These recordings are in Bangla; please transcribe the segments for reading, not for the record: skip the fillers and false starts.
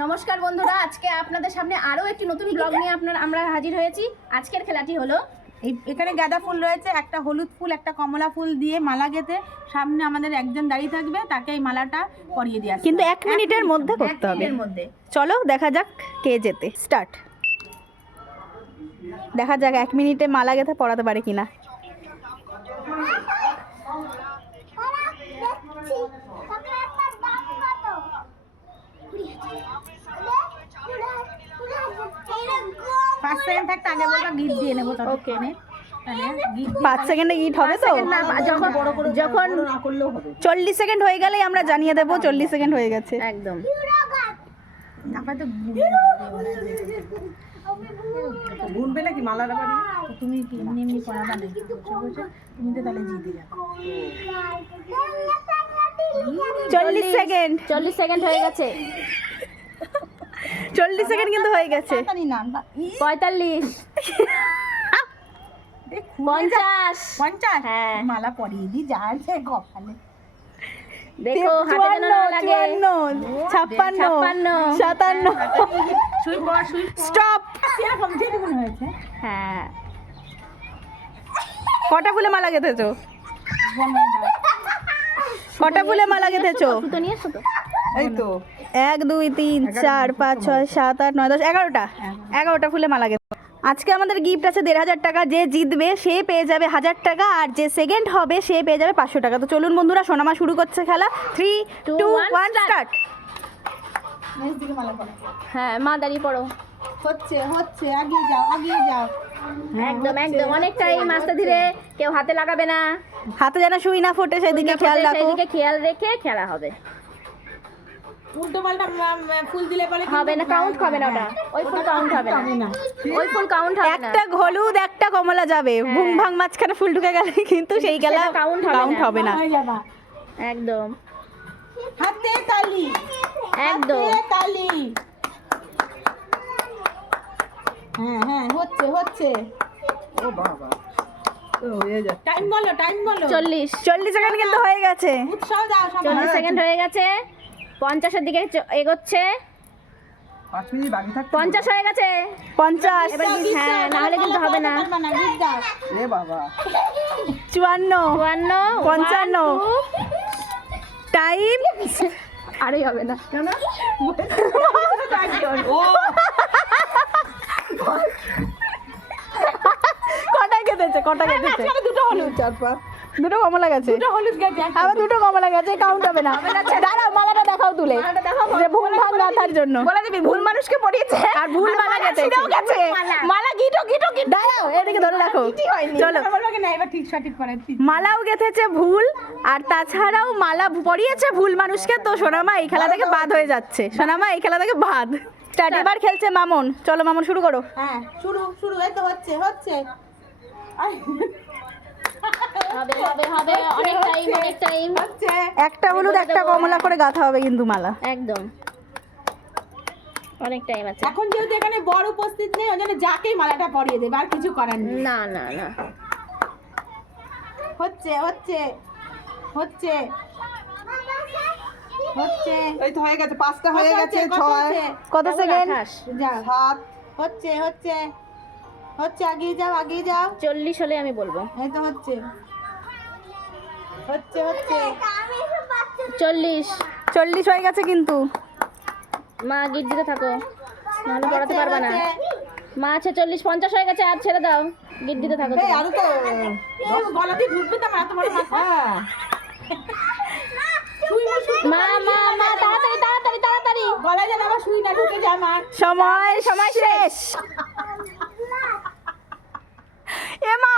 নমস্কার বন্ধুরা, আজকে আপনাদের সামনে আরো একটি নতুন ব্লগ নিয়ে আমরা হাজির হয়েছি। আজকের খেলাটি হলো এখানে গাঁদা ফুল রয়েছে, একটা হলুদ ফুল, একটা কমলা ফুল দিয়ে মালা গেঁথে সামনে আমাদের একজন দাঁড়িয়ে থাকবে, তাকে এই মালাটা পরিয়ে দিয়ে আসতে কিন্তু হবে। 1 মিনিটের মধ্যে করতে হবে। এর মধ্যে চলো দেখা যাক কে জেতে। স্টার্ট। দেখা যাক 1 মিনিটে মালা গেঁথে পড়াতে পারে কিনা। পাঁচ সেকেন্ড থাকতে আগে বলবা, গিফট দিয়ে নেবো। ওকে। 5 সেকেন্ডে ইট হবে তো? যখন 40 সেকেন্ড হয়ে গেলেই আমরা জানিয়ে দেবো 40 সেকেন্ড হয়ে গেছে। একদম আপাতত গুনবে নাকি মালাটা বাড়ি? তুমি কি এমনি এমনি পড়াবা নাকি? তুমি তো তাহলে জিতে যাবে। 40 সেকেন্ড 40 সেকেন্ড হয়ে গেছে। 40 সেকেন্ড কিন্তু হয়ে গেছে। 45 50 50 হ্যাঁ। মালা পরিয়ে দি, যা আছে কপালে। দেখো হাতে যেন না লাগে। 56 57 সুই পড়, সুই স্টপ। এরকম যেটুকুন হয়েছে। হ্যাঁ, কটা ফুলে মালা গেঁথেছো? কটা ফুলে মালা গেঁথেছো? সুতো নিয়ে এসো তো। এই তো 1 2 3 4 5 6 7 8 9 10 11টা 11টা ফুলে মালা গেঁথে। আজকে আমাদের গিফট আছে 1500 টাকা। যে জিতবে সে পেয়ে যাবে 1000 টাকা, আর যে সেকেন্ড হবে সে পেয়ে যাবে 500 টাকা। তো চলুন বন্ধুরা, সোনামা শুরু করছে খেলা। 3 2 1 স্টার্ট। নিচ দিকে মালা পড়া। হ্যাঁ, মা দাঁড়িয়ে পড়ো। হচ্ছে হচ্ছে, আগিয়ে যাও, আগিয়ে যাও। একদম একদম, অনেক টাইম, আস্তে ধীরে, কেউ হাতে লাগাবে না। হাতে যেন সুই না ফোটে সেদিকে খেয়াল রাখো। সেদিকে খেয়াল রেখে খেলা হবে। উল্টো পাল্টা ফুল দিলে পরে হবে না, কাউন্ট হবে না ওটা। ওই ফুল কাউন্ট হবে না। ওই ফুল কাউন্ট হবে না। একটা হলুদ একটা কমলা যাবে, ভুং ভাং মাঝখানে ফুল ঢুকে গেলে কিন্তু সেই খেলা সেটা count হবে কাউন্ট না। হবে না। হয়ে যাবা। একদম হাতে তালি, একদম। হাতে তালি। হ্যাঁ হ্যাঁ, হচ্ছে হচ্ছে। ও বাবা, হয়ে যা। টাইম বলো, টাইম বলো। 40 সেকেন্ড কিন্তু হয়ে গেছে। উৎসাহ দাও সবাই। 40 সেকেন্ড হয়ে গেছে। 50 এর দিকে এগোচ্ছে। 5 মিনিট বাকি থাকতে। 50 হয়ে গেছে। 50 এবার হ্যাঁ, না হলে কিন্তু হবে না। গিফট দাও। এ বাবা, 54 52 55 টাইম আরই হবে না। কেন? ও কটা গেঁথেছে? কটা গেঁথেছে? দুটো হলুদ, চারপা দুটো কমলা গেছে। দুটো হলুদ গেছে। আবার দুটো কমলা গেছে, কাউন্ট হবে না। দাঁড়াও, মালাটা দেখাও তুলে, যে ভুল ভাঙ গাঁথার জন্য। বলে দিবি ভুল মানুষকে পড়িয়েছে আর ভুল মালা গেছে। মালা গিটো গিটো গিটো। দাঁড়াও, এদিকে ধরে রাখো। চলো, বলবো না, এবার ঠিক সঠিক করে। মালাও গেঁথেছে ভুল, আর তাছাড়াও মালা পরিয়েছে ভুল মানুষকে। তো সোনামা এই খেলা থেকে বাদ হয়ে যাচ্ছে। সোনামা এই খেলা থেকে বাদ। স্টার্ট। এবার খেলছে মামুন। চলো মামুন, শুরু করো। হ্যাঁ, শুরু শুরু। এই তো হচ্ছে হচ্ছে। হবে হবে হবে, অনেক টাইম, অনেক টাইম। হচ্ছে। একটা হলুদ একটা কমলা করে গাঁথা হবে কিন্তু মালা। একদম অনেক টাইম আছে। এখন যেহেতু এখানে বড় উপস্থিত নেই, ওই জন্য যাকেই মালাটা পরিয়ে দেবে, আর কিছু করার নেই। না না না, হচ্ছে হচ্ছে হচ্ছে হচ্ছে। এই তো হয়ে গেছে, 5টা হয়ে কত গেছে, হচ্ছে, 6 কত সেকেন্ড? 28 যা 7 হচ্ছে হচ্ছে হচ্ছে, আগিয়ে যাও, আগিয়ে যাও। 40 হলে আমি বলবো। এই তো হচ্ছে হচ্ছে হচ্ছে। 40 হয়ে গেছে কিন্তু। মা গিট দিতে থাকো, নাহলে পড়াতে পারবে না। হচ্ছে। মা আছে 40 50 হয়ে গেছে, আর ছেড়ে দাও, গিট দিতে থাকো এই তুমি। আরো তো গলাতে ঢুকবে তো, এত বড় মাথা। হ্যাঁ মা মা মা, তাড়াতাড়ি তাড়াতাড়ি তাড়াতাড়ি। গলায় যেন আবার সুই না ঢুকে যায় আমার। সময় শেষ। এমা,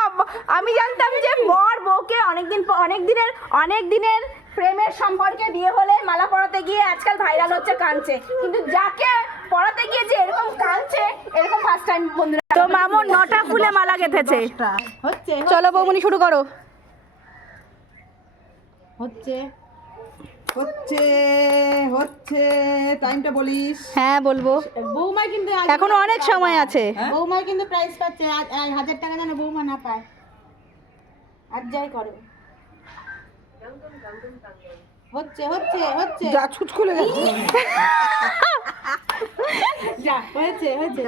আমি জানতাম যে বর বউকে অনেক দিনের প্রেমের সম্পর্কে বিয়ে হলে মালা পরাতে গিয়ে আজকাল ভাইরাল হচ্ছে কাঁদছে, কিন্তু যাকে পরাতে গিয়ে যে এরকম কাঁদছে, এরকম ফার্স্ট টাইম বন্ধুরা। তো মামুন 9টা ফুলে মালা গেঁথেছে। হচ্ছে চলো বৌমনি, শুরু করো। হচ্ছে হচ্ছে হচ্ছে। টাইমটা বলিস। হ্যাঁ বলবো, বৌমা কিন্তু এখনো অনেক সময় আছে। বৌমা কিন্তু প্রাইজ পাচ্ছে। 1000 টাকা যেন বৌমা না পায়, আর যাই করো। হচ্ছে হচ্ছে হচ্ছে। যা ছুট খুলে গেছে। যা হয়েছে হয়েছে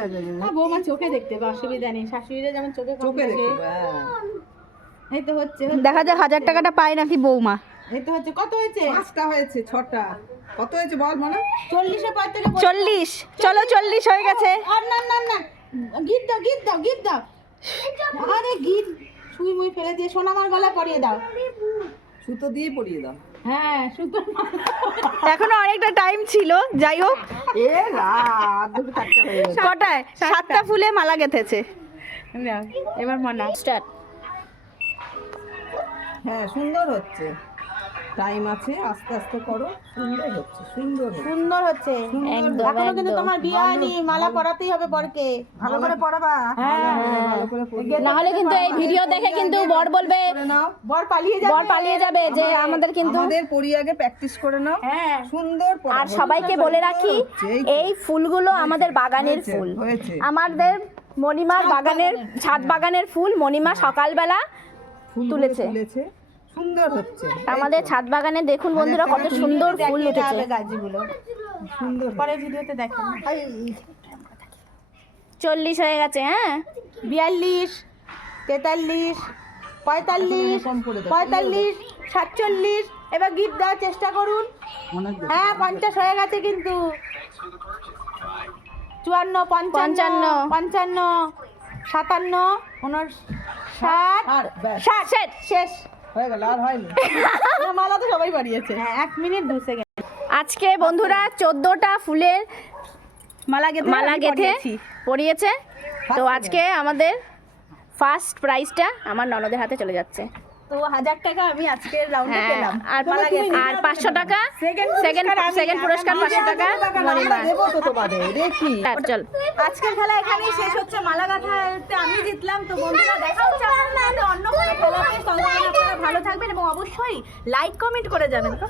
বৌমা চোখে দেখতে হবে, অসুবিধা নেই, শাশুড়িরা যেমন চোখে কম চোখে দেখে। দেখতে হ্যাঁ। এই তো হচ্ছে দেখা যাক 1000 টাকাটা পায় নাকি বৌমা। এই তো হচ্ছে কত হয়েছে? 5টা হয়েছে, 6টা কত হয়েছে বল মনে? 40-এ পর থেকে 40, চলো 40 হয়ে গেছে। আর না না না, গীত দাও গীত দাও গীত দাও, আরে গীত সুই মুই ফেলে দিয়ে সোনামার গলা পরিয়ে দাও। সুতো দিয়ে পরিয়ে দাও। হ্যাঁ সুতো এখনো অনেকটা টাইম ছিল, যাই হোক। এ রাত 2টা হয়ে গেছে। কটায়? 7টা ফুলে মালা গেঁথেছে। নাও, এবার মনা স্টার্ট। হ্যাঁ সুন্দর হচ্ছে, টাইম আছে, আস্তে আস্তে করো, সুন্দর হচ্ছে সুন্দর হচ্ছে। সুন্দর হচ্ছে একদম, এখনো কিন্তু একদম। তোমার বিয়ে হয়নি, মালা পরাতেই হবে বরকে। ভালো করে পড়াবা, হ্যাঁ ভালো করে পড়িয়ে না হলে কিন্তু এই ভিডিও দেখে কিন্তু বর বলবে, করে নাও। বর পালিয়ে যাবে। বর পালিয়ে যাবে যে আমাদের কিন্তু। আমাদের পরিয়ে আগে প্র্যাকটিস করে নাও, হ্যাঁ সুন্দর পড়াবো। আর সবাইকে বলে রাখি, এই তো। এই ফুলগুলো আমাদের বাগানের হয়েছে, ফুল। হয়েছে। আমাদের মণিমার বাগানের, ছাদ বাগানের ফুল মণিমা সকালবেলা ফুলগুলো তুলেছে। তুলেছে, সুন্দর হচ্ছে। আমাদের ছাদ বাগানে দেখুন বন্ধুরা কত সুন্দর ফুল দেখিয়ে উঠেছে। হবে গাছগুলো, সুন্দর পরে ভিডিওতে দেখেন। 40 হয়ে গেছে। হ্যাঁ 42, 43, 45, কম করে দাও। 45, 47, এবার গীত দেওয়ার চেষ্টা করুন। অনেক বেশি। হ্যাঁ 50 হয়ে গেছে কিন্তু। 54, 55, 55, 57, 59, আর ব্যাস, 60 শেষ। হয়ে গেল, আর হয়নি। না, মালা তো সবাই বাড়িয়েছে। হ্যাঁ 1 মিনিট 2 সেকেন্ড। আজকে বন্ধুরা 14টা ফুলের মালা গেঁথে মালা আমি গেথে পরিয়েছি। পরিয়েছে। তো আজকে আমাদের ফার্স্ট প্রাইজটা আমার ননদের হাতে চলে যাচ্ছে। তো 1000 টাকা আমি আজকের রাউন্ডে হ্যাঁ, পেলাম। আর আর 500 টাকা সেকেন্ড পুরস্কার 500 টাকা মণিমার। দেবো তো তোমাদের, দেখি। চল আজকের খেলা এখানেই শেষ হচ্ছে। মালা গাঁথাতে আমি জিতলাম। তো বন্ধুরা দেখা হচ্ছে আপনাদের সাথে অন্য কোনো খেলাতে। ততক্ষণ আপনারা ভালো থাকবেন এবং অবশ্যই লাইক কমেন্ট করে যাবেন। তো